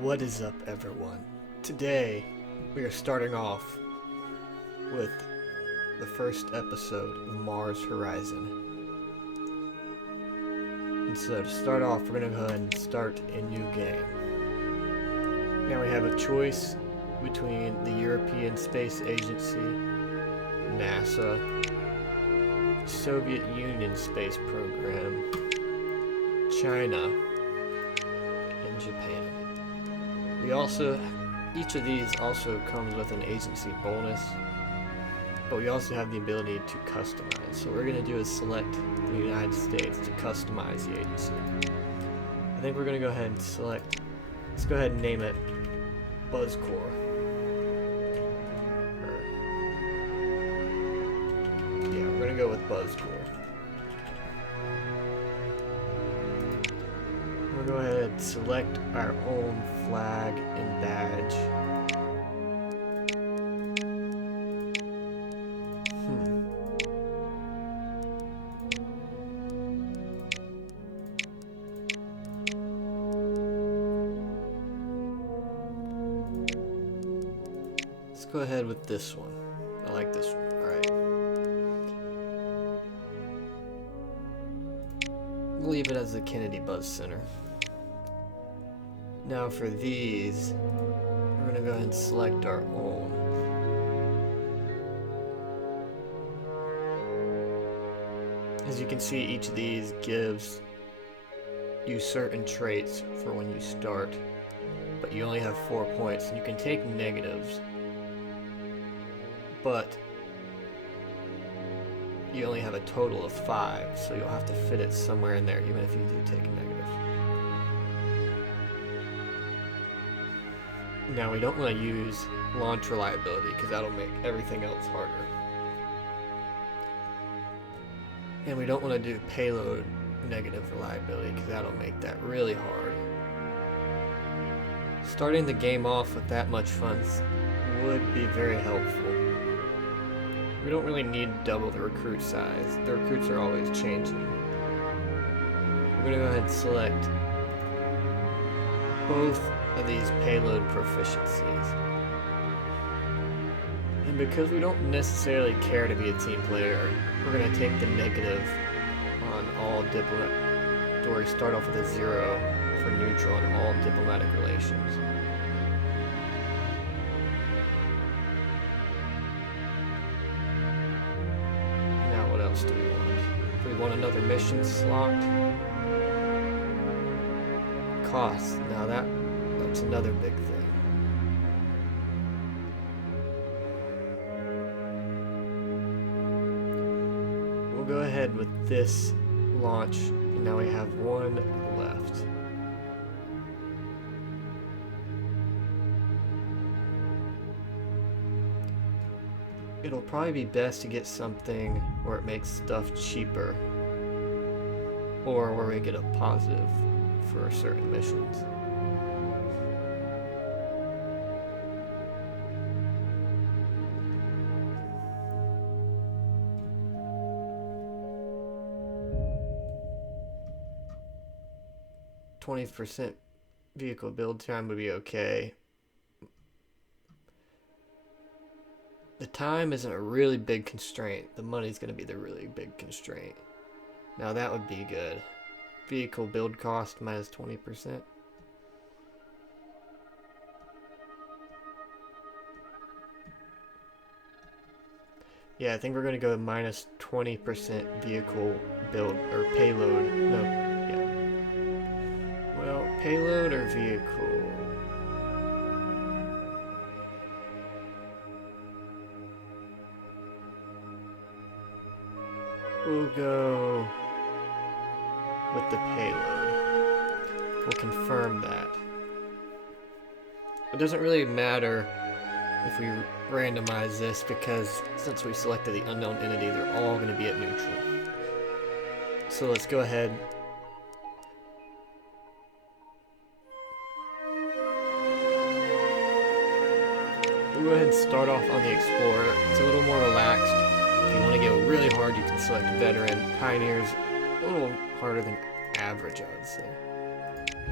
What is up, everyone? Today, we are starting off with the first episode of Mars Horizon. And so to start off, we're going to go ahead and start a new game. Now we have a choice between the European Space Agency, NASA, Soviet Union Space Program, China, and Japan. Each of these also comes with an agency bonus, but we also have the ability to customize. So what we're going to do is select the United States to customize the agency. I think we're going to go ahead and let's go ahead and name it Buzz Corps. We're going to go with Buzz Corps. We'll go ahead and select our own flag and badge. Let's go ahead with this one. I like this one. Alright. We'll leave it as the Kennedy Buzz Center. Now for these, we're going to go ahead and select our own. As you can see, each of these gives you certain traits for when you start, but you only have 4 points, and you can take negatives, but you only have a total of 5, so you'll have to fit it somewhere in there, even if you do take a negative. Now we don't want to use launch reliability because that'll make everything else harder. And we don't want to do payload negative reliability because that'll make that really hard. Starting the game off with that much funds would be very helpful. We don't really need double the recruit size. The recruits are always changing. We're going to go ahead and select both of these payload proficiencies. And because we don't necessarily care to be a team player, we're going to take the negative on all diplomatic, or we start off with a 0 for neutral on all diplomatic relations. Now what else do we want? Do we want another mission slot? Cost. Now that's another big thing. We'll go ahead with this launch, and now we have one left. It'll probably be best to get something where it makes stuff cheaper, or where we get a positive for certain missions. %, vehicle build time would be okay. The time isn't a really big constraint. The money's going to be the really big constraint. Now that would be good. Vehicle build cost minus 20%. Yeah, I think we're going to go minus 20% vehicle build or payload. No, yeah. Well, payload or vehicle? We'll go with the payload. We'll confirm that. It doesn't really matter if we randomize this because since we selected the unknown entity, they're all going to be at neutral. So let's go ahead. We'll go ahead and start off on the Explorer. It's a little more relaxed. If you want to go really hard, you can select Veteran. Pioneer's a little harder than average, I would say.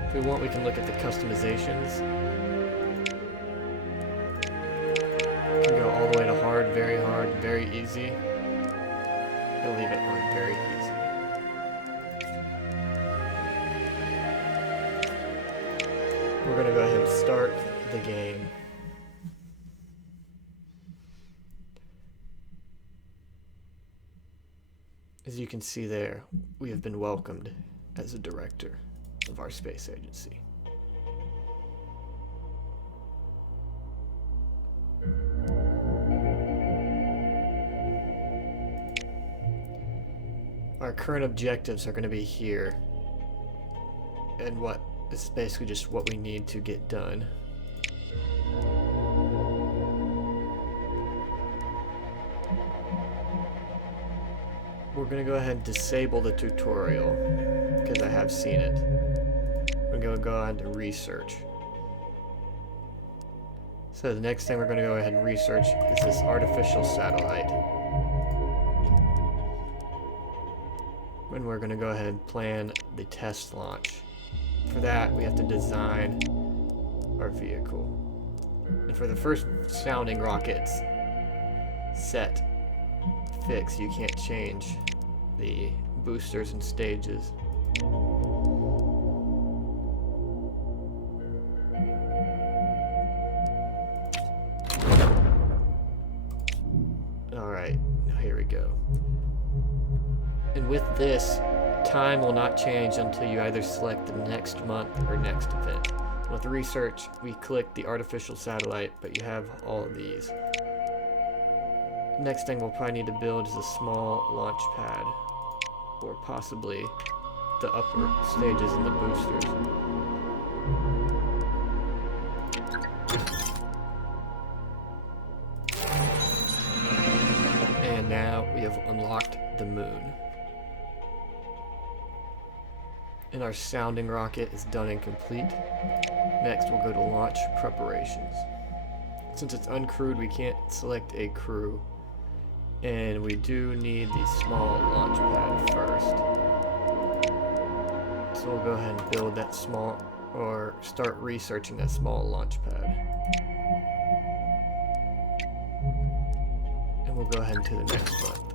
If we want, we can look at the customizations. We can go all the way to hard, very easy. I'll leave it on very easy. We're gonna go ahead and start the game. As you can see there, we have been welcomed as a director of our space agency. Our current objectives are going to be here, and what is basically just what we need to get done. We're going to go ahead and disable the tutorial because I have seen it. We're going to go on to research. So the next thing we're going to go ahead and research is this artificial satellite. And we're going to go ahead and plan the test launch. For that, we have to design our vehicle. And for the first sounding rockets, set, fix, you can't change the boosters and stages. Alright, here we go. And with this, time will not change until you either select the next month or next event. With research, we click the artificial satellite, but you have all of these. Next thing we'll probably need to build is a small launch pad, or possibly the upper stages and the boosters. And now we have unlocked the moon. And our sounding rocket is done and complete. Next we'll go to launch preparations. Since it's uncrewed, we can't select a crew. And we do need the small launch pad first. So we'll go ahead and build that small, or start researching that small launch pad. And we'll go ahead to the next month.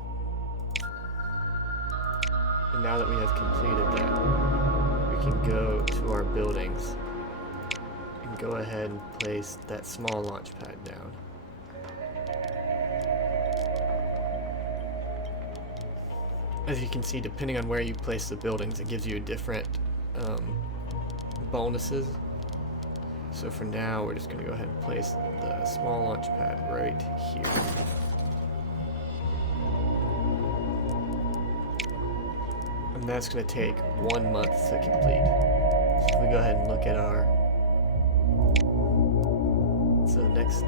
And now that we have completed that, we can go to our buildings and go ahead and place that small launch pad down. As you can see, depending on where you place the buildings, it gives you different bonuses. So for now, we're just going to go ahead and place the small launch pad right here. And that's going to take 1 month to complete. So if we go ahead and look at our... So the next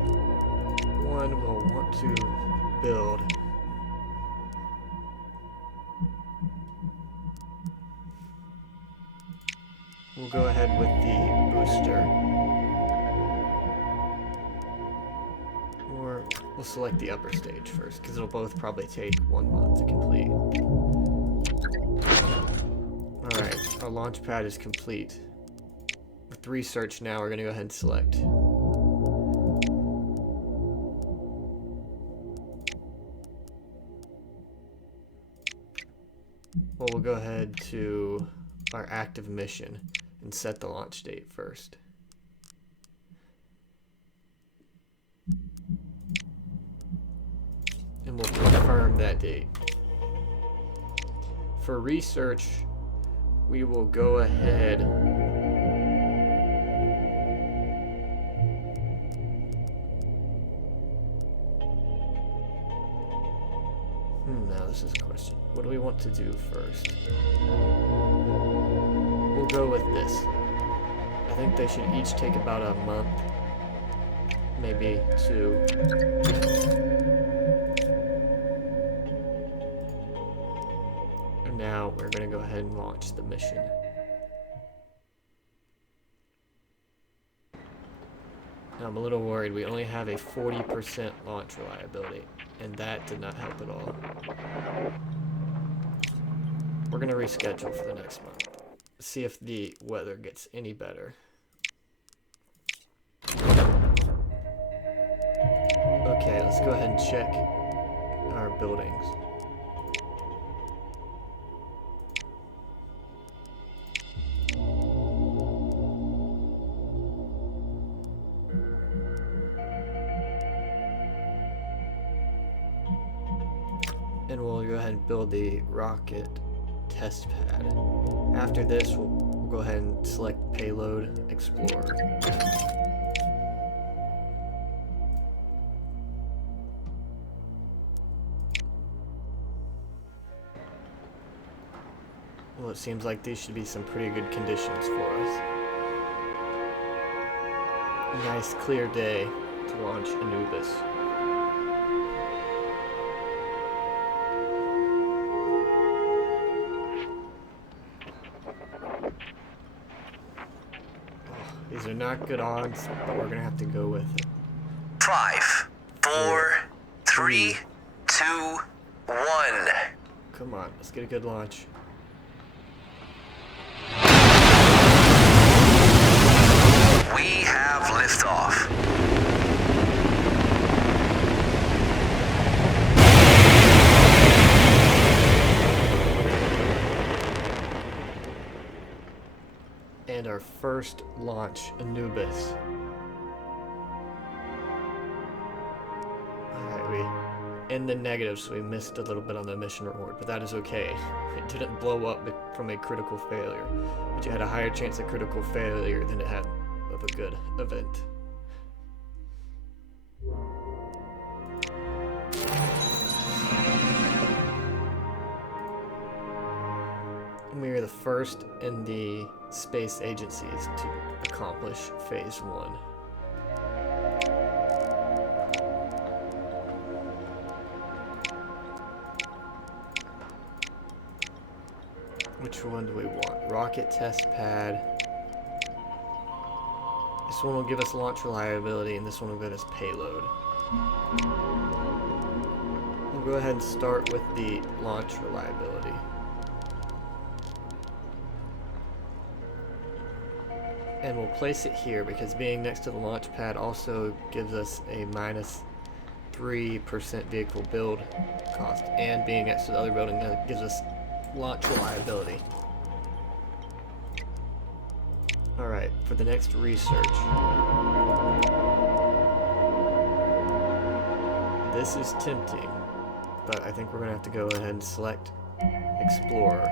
one we'll want to build we'll go ahead with the booster. Or we'll select the upper stage first, because it'll both probably take 1 month to complete. Alright, our launch pad is complete. With research now, we're going to go ahead and select. Well, we'll go ahead to our active mission and set the launch date first. And we'll confirm that date. For research, we will go ahead now this is a question. What do we want to do first? We'll go with this. I think they should each take about a month, maybe 2. And now we're going to go ahead and launch the mission. Now I'm a little worried. We only have a 40% launch reliability, and that did not help at all. We're going to reschedule for the next month. see if the weather gets any better. Okay, let's go ahead and check our buildings. And we'll go ahead and build the rocket test pad. After this, we'll go ahead and select Payload Explorer. Well, it seems like these should be some pretty good conditions for us. Nice clear day to launch Anubis. These are not good odds, but we're gonna have to go with it. 5, 4, 3, 2, 1. Come on, let's get a good launch. We have liftoff. And our first launch, Anubis. Alright, we in the negative, so we missed a little bit on the mission reward, but that is okay. It didn't blow up from a critical failure, but you had a higher chance of critical failure than it had of a good event. We are the first in the space agencies to accomplish phase 1. Which one do we want? Rocket test pad. This one will give us launch reliability, and this one will give us payload. We'll go ahead and start with the launch reliability. And we'll place it here because being next to the launch pad also gives us a -3% vehicle build cost, and being next to the other building that gives us launch reliability. Alright, for the next research. This is tempting, but I think we're going to have to go ahead and select Explorer.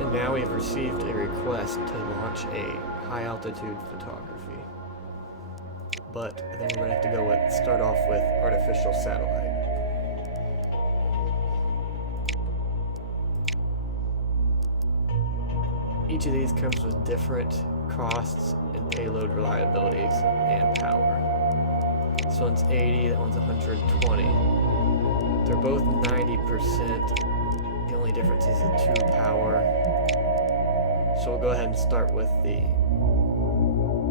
And now we've received a request to launch a high-altitude photography. But I think we're going to have to start off with artificial satellite. Each of these comes with different costs and payload reliabilities and power. This one's 80, that one's 120. They're both 90%. The only difference is the 2 power. So we'll go ahead and start with the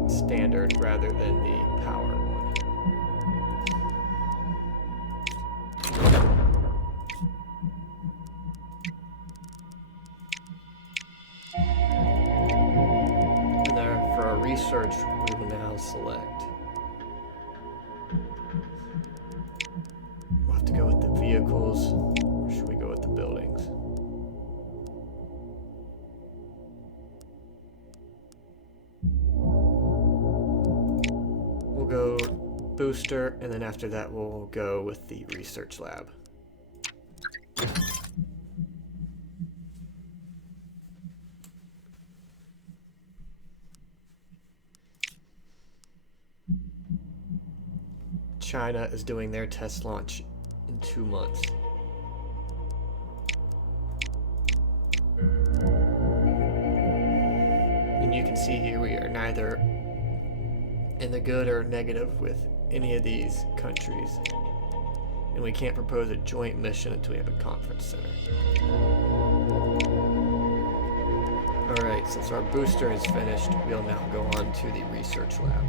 standard rather than the power one. And there, for our research, we will now select. We'll have to go with the vehicles, or should we go with the buildings? Go booster, and then after that we'll go with the research lab. China is doing their test launch in 2 months. And you can see here we are neither in the good or negative with any of these countries, and we can't propose a joint mission until we have a conference center. Alright, since our booster is finished, we'll now go on to the research lab.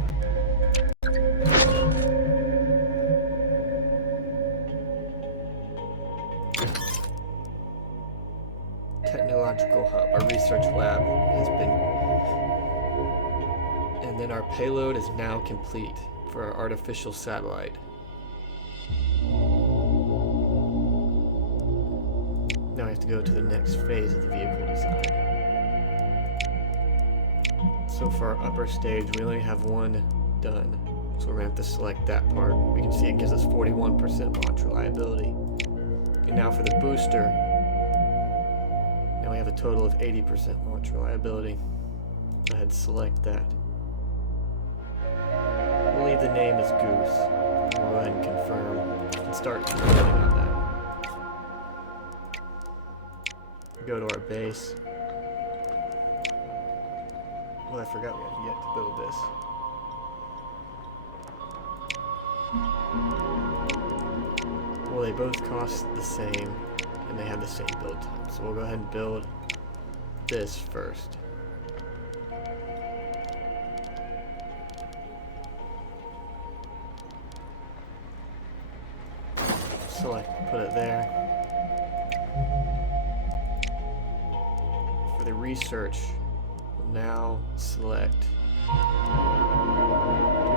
technological hub. Our research lab has been... And then our payload is now complete for our artificial satellite. Now we have to go to the next phase of the vehicle design. So for our upper stage, we only have one done. So we're going to have to select that part. We can see it gives us 41% launch reliability. And now for the booster, now we have a total of 80% launch reliability. Go ahead and select that. We'll leave the name as Goose. We'll go ahead and confirm and start building on that. Go to our base. Well, I forgot we have yet to build this. Well, they both cost the same, and they have the same build time. So we'll go ahead and build this first. Select, put it there. For the research, we'll now select. Do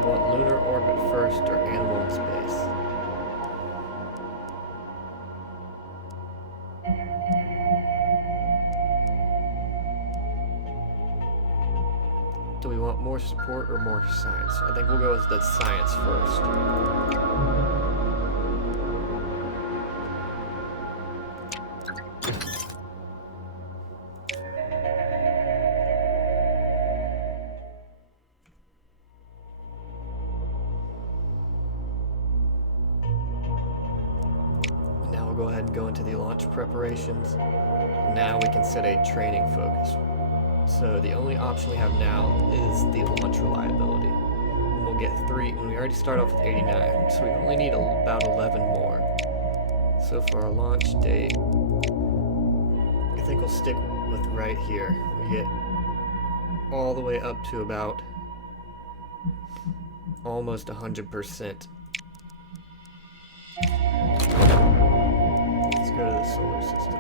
we want lunar orbit first or animal in space? Do we want more support or more science? I think we'll go with the science first. Now we'll go ahead and go into the launch preparations. Now we can set a training focus. So the only option we have now is the launch reliability. And we'll get 3, and we already start off with 89, so we only need about 11 more. So for our launch date, I think we'll stick with right here. We get all the way up to about almost 100%. Let's go to the solar system.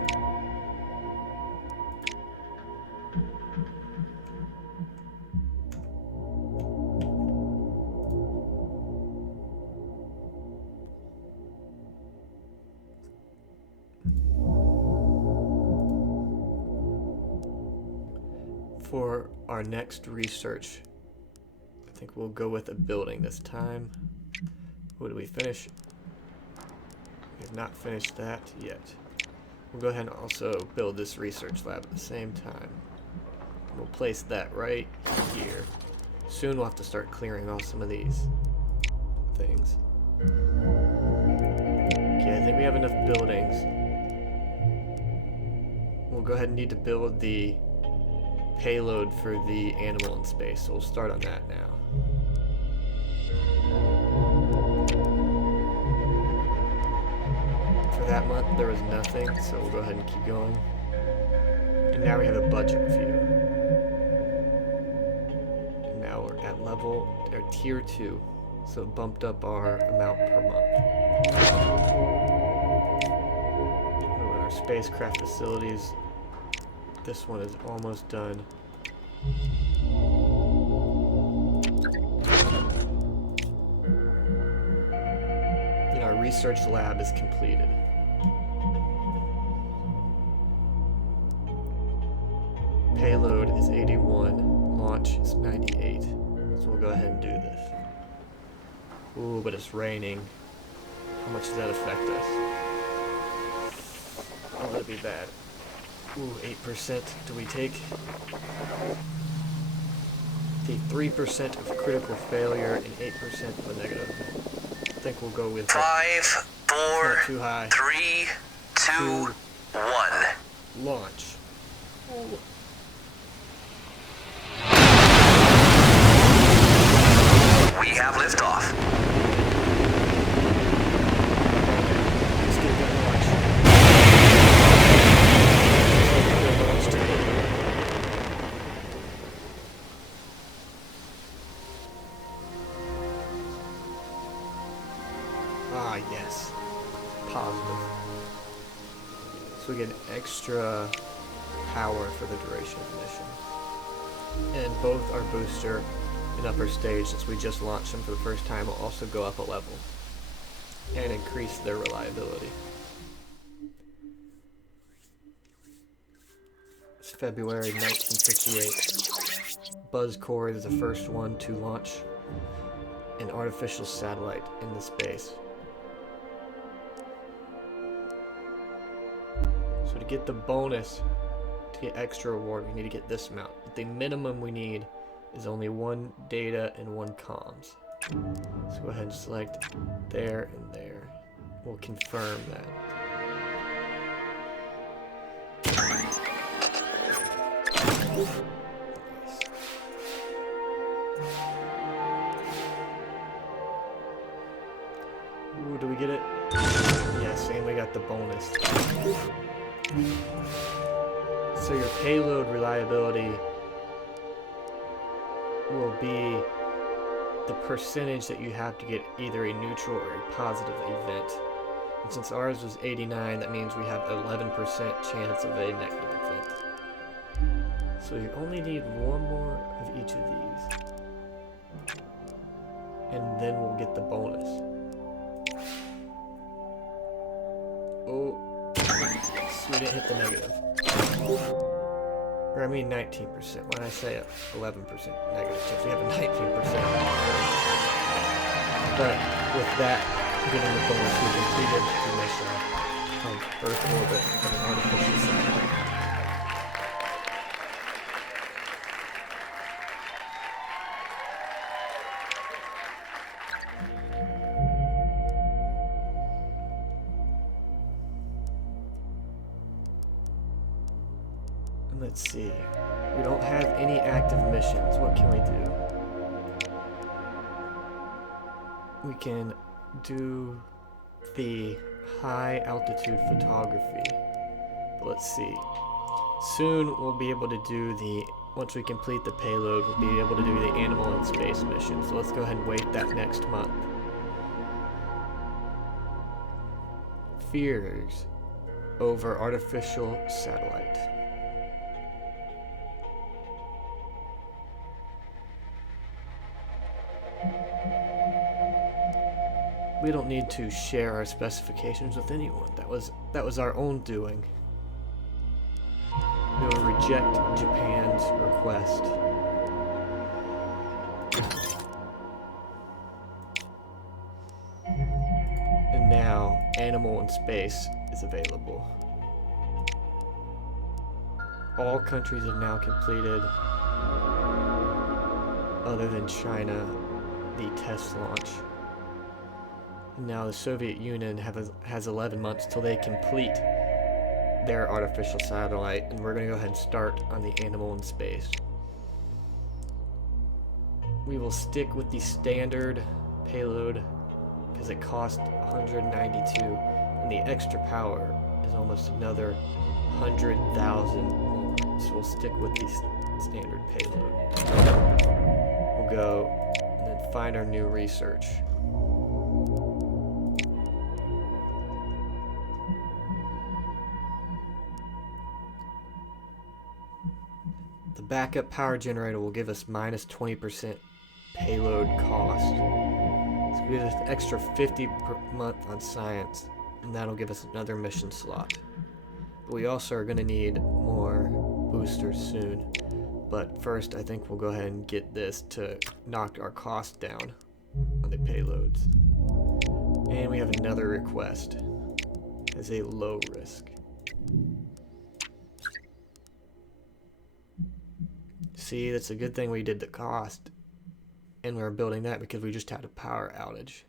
For our next research, I think we'll go with a building this time. What did we finish? We have not finished that yet. We'll go ahead and also build this research lab at the same time. We'll place that right here. Soon we'll have to start clearing off some of these things. Okay, I think we have enough buildings. We'll go ahead and need to build the payload for the animal in space, so we'll start on that now. For that month there was nothing, so we'll go ahead and keep going. And now we have a budget view. And now we're at level, or tier 2, so it bumped up our amount per month. Oh, and our spacecraft facilities. This one is almost done. And our research lab is completed. Payload is 81, launch is 98. So we'll go ahead and do this. Ooh, but it's raining. How much does that affect us? Oh, that'd be bad. Ooh, 8% do we take? The 3% of critical failure and 8% of a negative. I think we'll go with 5, 4, too high. 3, 2, 1. Launch. Ooh. We have liftoff. Let's get that launch. Ah, yes. Positive. So we get an extra power for the duration of the mission. And both our booster and upper stage, since we just launched them for the first time, will also go up a level and increase their reliability. It's February 1958. Buzz Core is the first one to launch an artificial satellite into space. So to get the bonus, to get extra reward, we need to get this amount. But the minimum we need is only 1 data and 1 comms. So go ahead and select there and there. We'll confirm that. Nice. Ooh, do we get it? Yes, and we got the bonus. So your payload reliability will be the percentage that you have to get either a neutral or a positive event. And since ours was 89, that means we have 11% chance of a negative event. So you only need 1 more of each of these. And then we'll get the bonus. Oh, so we didn't hit the negative. Or I mean 19%. Why did I say 11% negative? Since we have a 19%. But with that, getting the bonus, we completed the mission of Earth orbit of an artificial satellite. Let's see. We don't have any active missions. What can we do? We can do the high altitude photography. But let's see. Soon we'll be able to do the, once we complete the payload, we'll be able to do the animal in space mission. So let's go ahead and wait that next month. Fears over artificial satellite. We don't need to share our specifications with anyone. That was our own doing. We will reject Japan's request. And now, Animal in Space is available. All countries have now completed, other than China, the test launch. Now the Soviet Union has 11 months till they complete their artificial satellite, and we're going to go ahead and start on the Animal in Space. We will stick with the standard payload because it costs 192, and the extra power is almost another 100,000 more. So we'll stick with the standard payload. We'll go and then find our new research. The backup power generator will give us minus 20% payload cost. So we have an extra 50 per month on science, and that'll give us another mission slot. But we also are going to need more boosters soon. But first, I think we'll go ahead and get this to knock our cost down on the payloads. And we have another request as a low risk. See, that's a good thing we did the cost, and we're building that because we just had a power outage.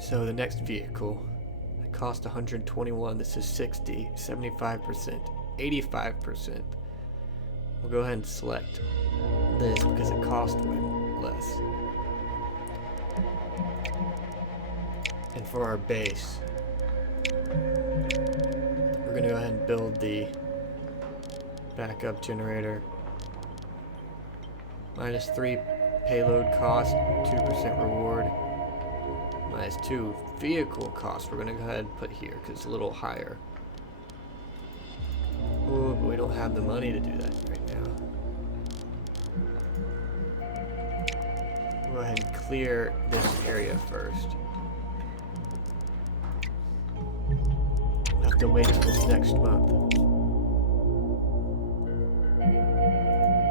So the next vehicle, it cost 121, this is 60, 75%, 85%. We'll go ahead and select this because it costs way less. And for our base, we're going to go ahead and build the Backup generator. -3 payload cost, 2% reward. -2 vehicle cost. We're gonna go ahead and put here because it's a little higher. Oh, but we don't have the money to do that right now. Go ahead and clear this area first. We'll have to wait till this next month.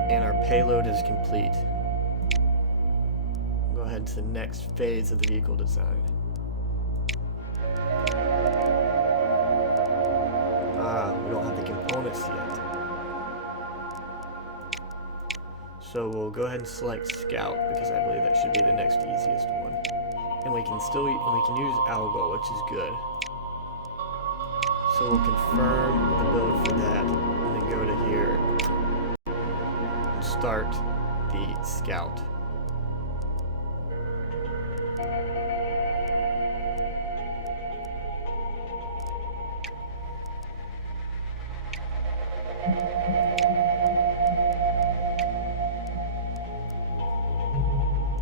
And our payload is complete. Go ahead to the next phase of the vehicle design. We don't have the components yet. So we'll go ahead and select Scout because I believe that should be the next easiest one. And we can use Algol, which is good. So we'll confirm the build for that, and then go to here and start the Scout.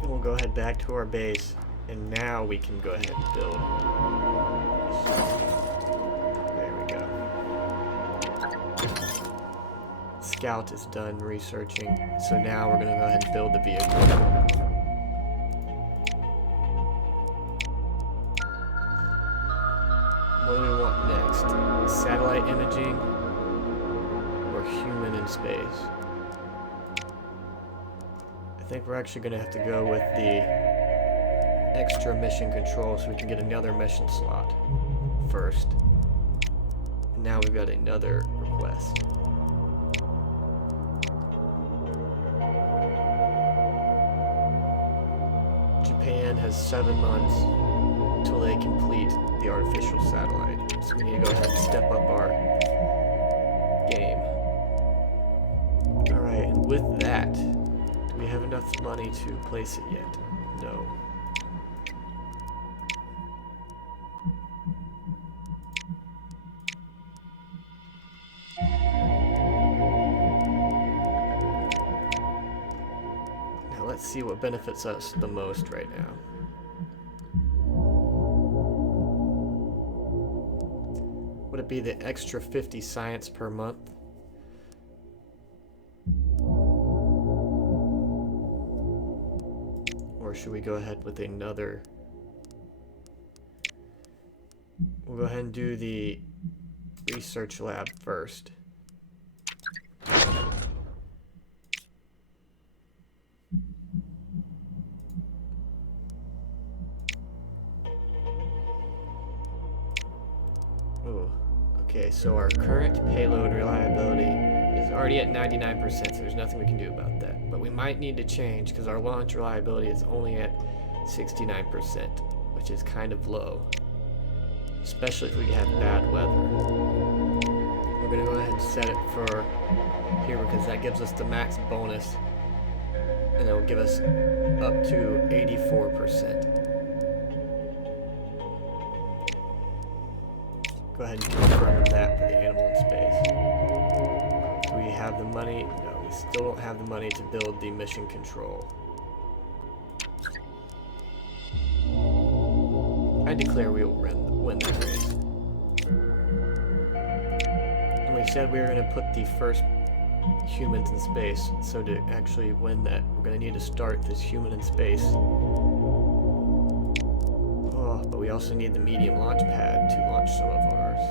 And we'll go ahead back to our base, and now we can go ahead and build. There we go. Scout is done researching, so now we're going to go ahead and build the vehicle. What do we want next? Satellite imaging or human in space? I think we're actually going to have to go with the extra mission control so we can get another mission slot first. And now we've got another request. Japan has 7 months until they complete the artificial satellite. So we need to go ahead and step up our game. Alright, and with that, do we have enough money to place it yet? No. Now let's see what benefits us the most right now. Would it be the extra 50 science per month? Or should we go ahead with another? We'll go ahead and do the research lab first. Oh, okay, so our current payload reliability is already at 99%, so there's nothing we can do about that. But we might need to change because our launch reliability is only at 69%, which is kind of low, especially if we have bad weather. We're going to go ahead and set it for here because that gives us the max bonus, and it will give us up to 84%. Go ahead and confirm that for the animal in space. Do we have the money? No, we still don't have the money to build the mission control. I declare we will win that race. And we said we were going to put the first humans in space, so to actually win that, we're going to need to start this human in space. Oh, but we also need the medium launch pad to launch some of ours.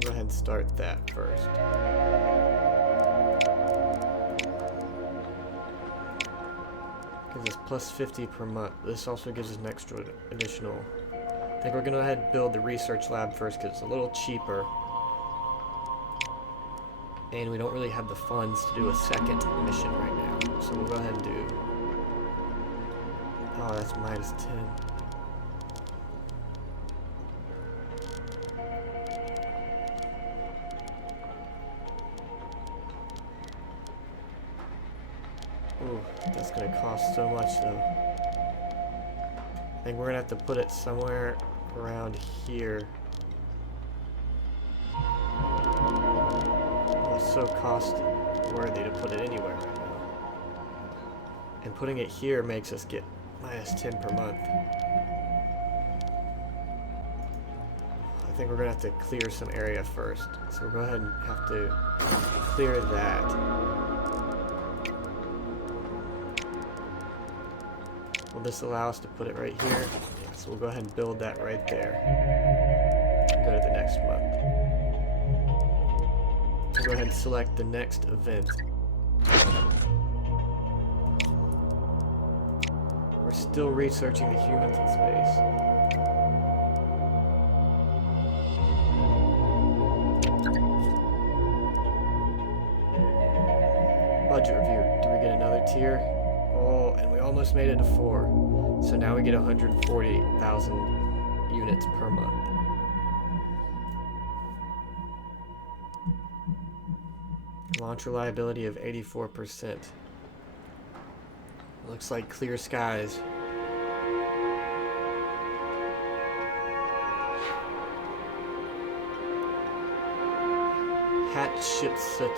Go ahead and start that first. Gives us plus 50 per month. This also gives us an extra additional. I think we're going to go ahead and build the research lab first because it's a little cheaper. And we don't really have the funds to do a second mission right now. So we'll go ahead and do... Oh, that's minus 10. Ooh, that's going to cost so much though. I think we're going to have to put it somewhere around here. just so cost worthy to put it anywhere right now. And putting it here makes us get -10 per month. I think we're gonna have to clear some area first. So we'll go ahead and have to clear that. Will this allow us to put it right here? Yeah, so we'll go ahead and build that right there. And go to the next month. We'll go ahead and select the next event. We're still researching the humans in space. Budget review. Do we get another tier? Oh, and we almost made it to 4. So now we get 140,000 units per month. Launch reliability of 84%. Looks like clear skies. Hatch ships at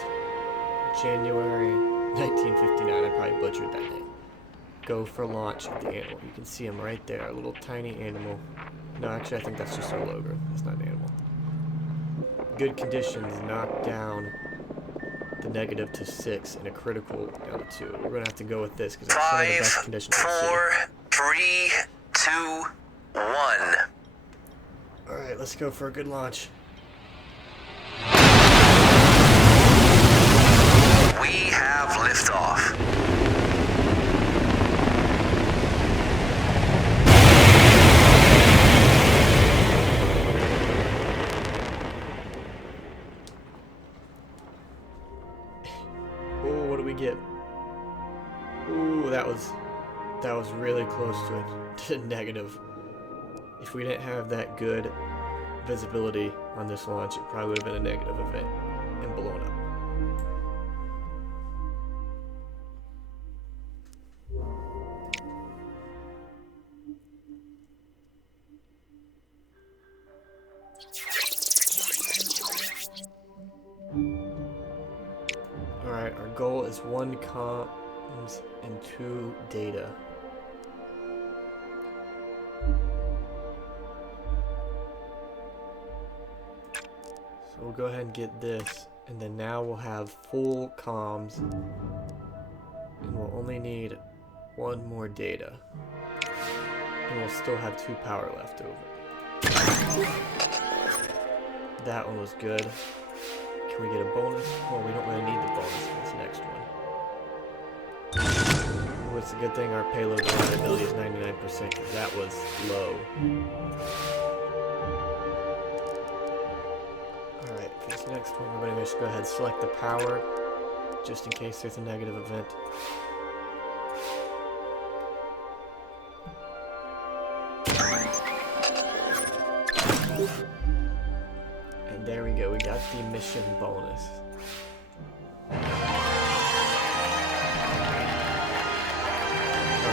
January 1959. I probably butchered that name. Go for launch of the animal. You can see him right there, a little tiny animal. No, actually, I think that's just our logo. It's not an animal. Good conditions, knock down the negative to 6 and a critical down to 2. We're gonna have to go with this because it's some of the best conditions. 4, 3, 2, 1. All right, let's go for a good launch. We have liftoff. Oh, what do we get? Ooh, that was really close to negative. If we didn't have that good visibility on this launch, it probably would have been a negative event and blown up. Alright, our goal is 1 comms and 2 data. So we'll go ahead and get this, and then now we'll have full comms, and we'll only need 1 more data. And we'll still have 2 power left over. That one was good. Can we get a bonus? Oh, we don't really need the bonus for this next one. Oh, it's a good thing our payload reliability is 99% because that was low. Alright, for this next one we're going to just go ahead and select the power just in case there's a negative event. And there we go, we got the mission bonus. Our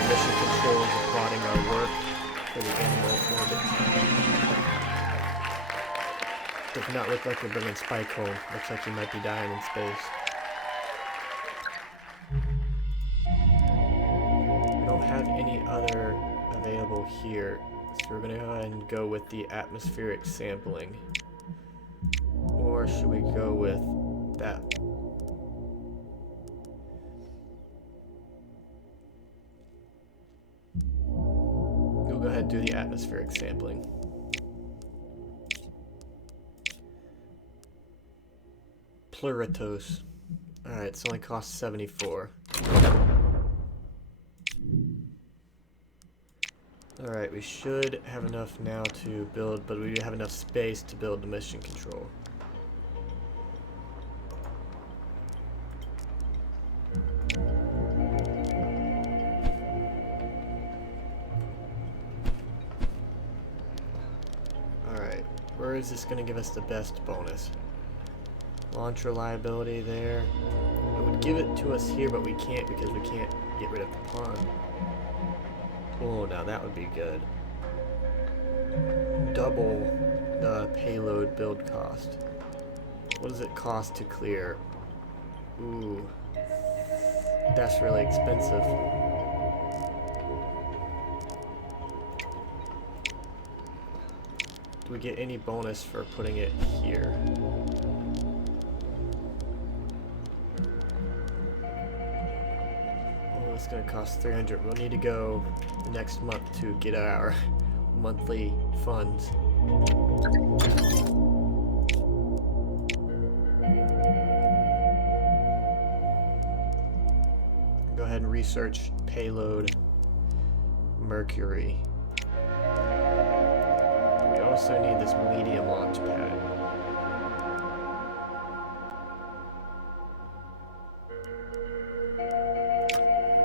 mission control is applauding our work for the animal orbit. Does not look like we're bringing Spike home. Looks like he might be dying in space. We don't have any other available here, so we're going to go ahead and go with the atmospheric sampling. Or should we go with that? We'll go ahead and do the atmospheric sampling. Pluritos. Alright, it's only cost 74. Alright, we should have enough now to build, but we do have enough space to build the mission control. Alright, where is this going to give us the best bonus? Launch reliability there. It would give it to us here, but we can't because we can't get rid of the pond. Oh, now that would be good. Double the payload build cost. What does it cost to clear Ooh. That's really expensive. Do we get any bonus for putting it here? Oh, it's gonna cost 300. We'll need to go next month to get our monthly funds. Go ahead and research payload Mercury. We also need this medium launch pad.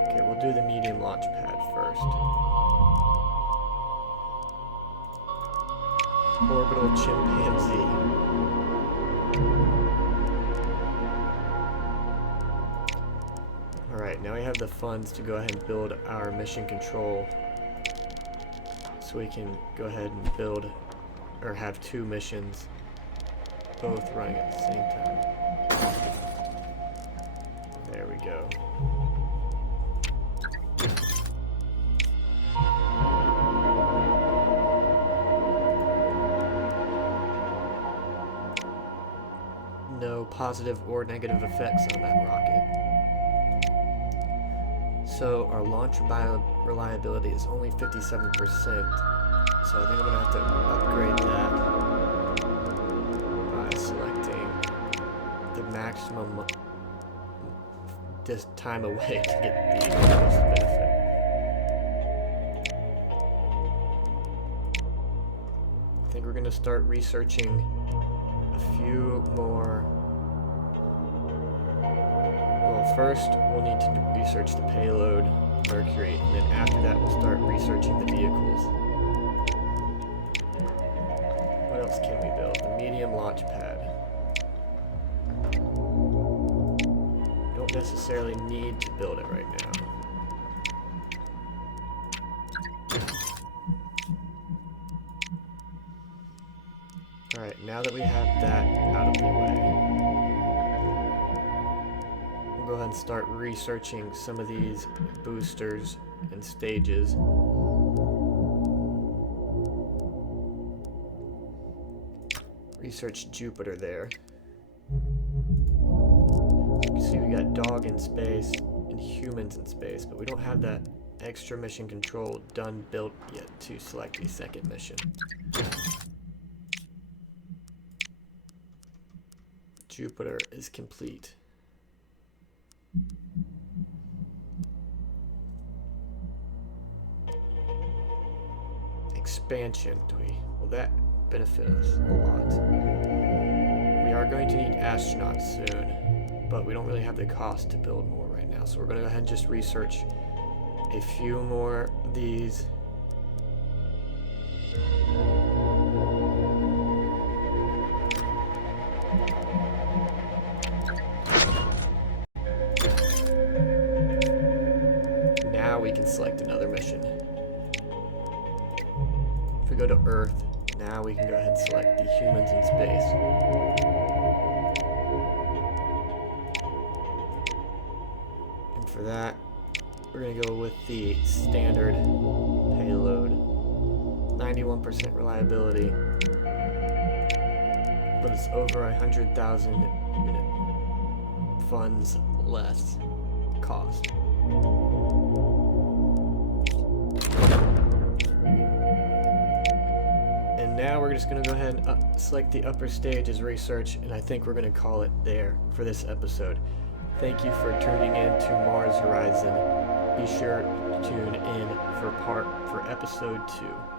Okay, we'll do the medium launch pad first. Orbital chimpanzee. Alright, now we have the funds to go ahead and build our mission control. So we can go ahead and build, or have 2 missions, both running at the same time. There we go. No positive or negative effects on that rocket. So our launch reliability is only 57%, so I think I'm gonna have to upgrade that by selecting the maximum time away to get the most benefit. I think we're gonna start researching a few more. Well, first we'll need to research the payload Mercury, and then after that we'll start researching the vehicles. What else can we build? The medium launch pad. Don't necessarily need to build it right now. Alright, now that we have that out of the way, we'll go ahead and start researching some of these boosters and stages. Research Jupiter there. You can see we got dog in space and humans in space, but we don't have that extra mission control built yet to select the second mission. Jupiter is complete. Expansion, will that benefit us a lot? We are going to need astronauts soon, but we don't really have the cost to build more right now, so we're going to go ahead and just research a few more of these. Now we can select another mission. If we go to Earth, now we can go ahead and select the humans in space. And for that, we're going to go with the standard payload. 91% reliability. But it's over 100,000 unit funds less cost. And now we're just going to go ahead and select the upper stage as research, and I think we're going to call it there for this episode. Thank you for tuning in to Mars Horizon. Be sure to tune in for episode 2.